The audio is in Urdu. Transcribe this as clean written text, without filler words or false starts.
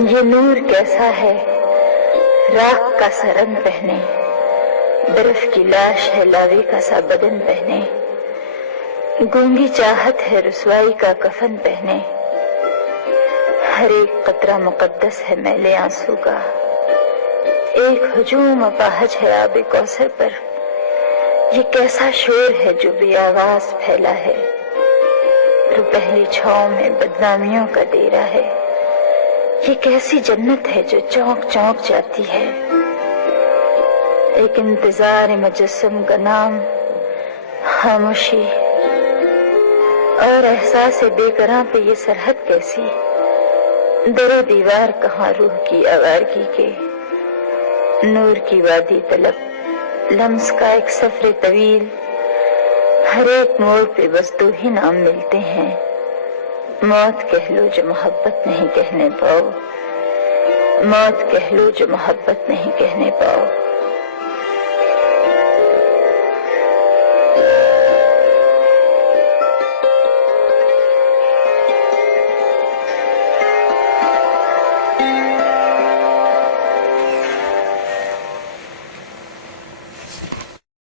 یہ نور کیسا ہے راکھ کا سا رنگ پہنے، برف کی لاش ہے لاوے کا سا بدن پہنے، گونگی چاہت ہے رسوائی کا کفن پہنے، ہر ایک قطرہ مقدس ہے میلے آنسو کا، ایک ہجوم اپاہج ہے آب کوثر پر، یہ کیسا شور ہے جو بے آواز پھیلا ہے، رو پہلی چھاؤں میں بدنامیوں کا ڈیرا ہے، یہ کیسی جنت ہے جو چونک چونک جاتی ہے، ایک انتظار مجسم کا نام خاموشی، اور احساس بے قراں پہ یہ سرحد کیسی، در و دیوار کہاں روح کی آوارگی کے، نور کی وادی طلب لمس کا ایک سفر طویل، ہر ایک موڑ پہ بس دو ہی نام ملتے ہیں، موت کہہ لو جو محبت نہیں کہنے پاؤ، موت کہہ لو جو محبت نہیں کہنے پاؤ۔